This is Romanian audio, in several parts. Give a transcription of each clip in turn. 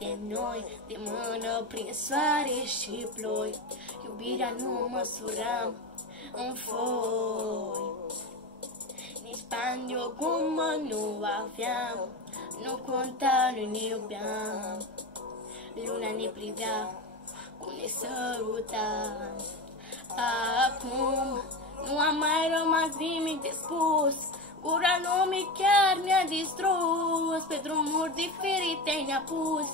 de noi, de mână prin soare și ploi. Iubirea nu măsuram în foi, nici bani de o gumă nu aveam, nu conta, nu ne iubeam. Luna ne privea, cum ne săruta. Acum nu am mai rămas nimic de spus, gura lumii chiar ne-a distrus, pe drumuri diferite ne-a pus.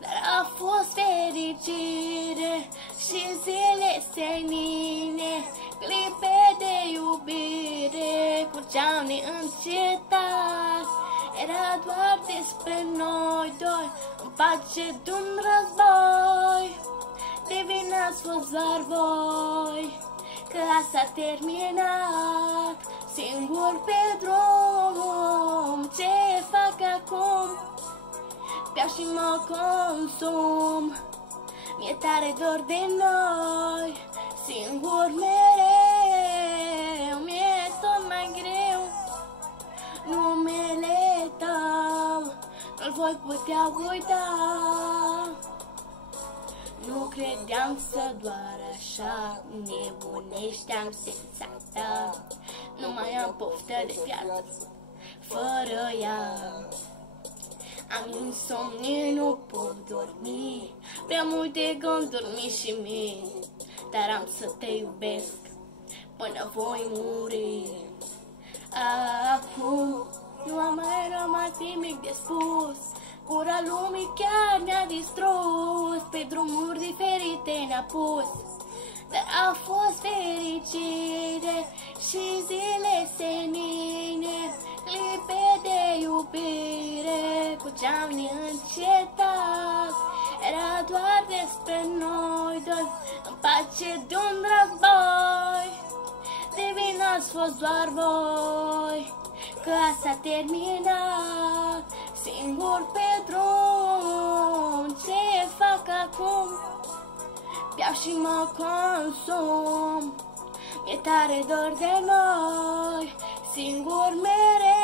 Dar a fost fericire și zile senine, clipe de iubire curgeau neîncetat. Era doar despre noi doi, în pace de-un război. De vină ați fost doar voi, că s-a terminat. Singur pe drum, ce fac acum? Beau și mă consum, mi-e tare dor de noi. Singur mereu, mi-e tot mai greu. Numele tău nu-l voi putea uita. Nu credeam să doar așa nebuneșteam senzația. Nu mai am poftă de viață fără ea. Am insomnie, nu pot dormi, prea multe gânduri mii și mii. Dar am să te iubesc până voi muri. Acum nu am mai rămas nimic de spus, gura lumii chiar ne-a distrus, pe drumuri diferite ne-a pus. Dar a fost fericire și zile senine, clipe de iubire curgeau neîncetat. Era doar despre noi doi, în pace de-un război. De vină ați fost doar voi, că s-a terminat. Singur pe drum, ce fac acum? Beau și mă consum, mi-e tare dor de noi. Singur mereu.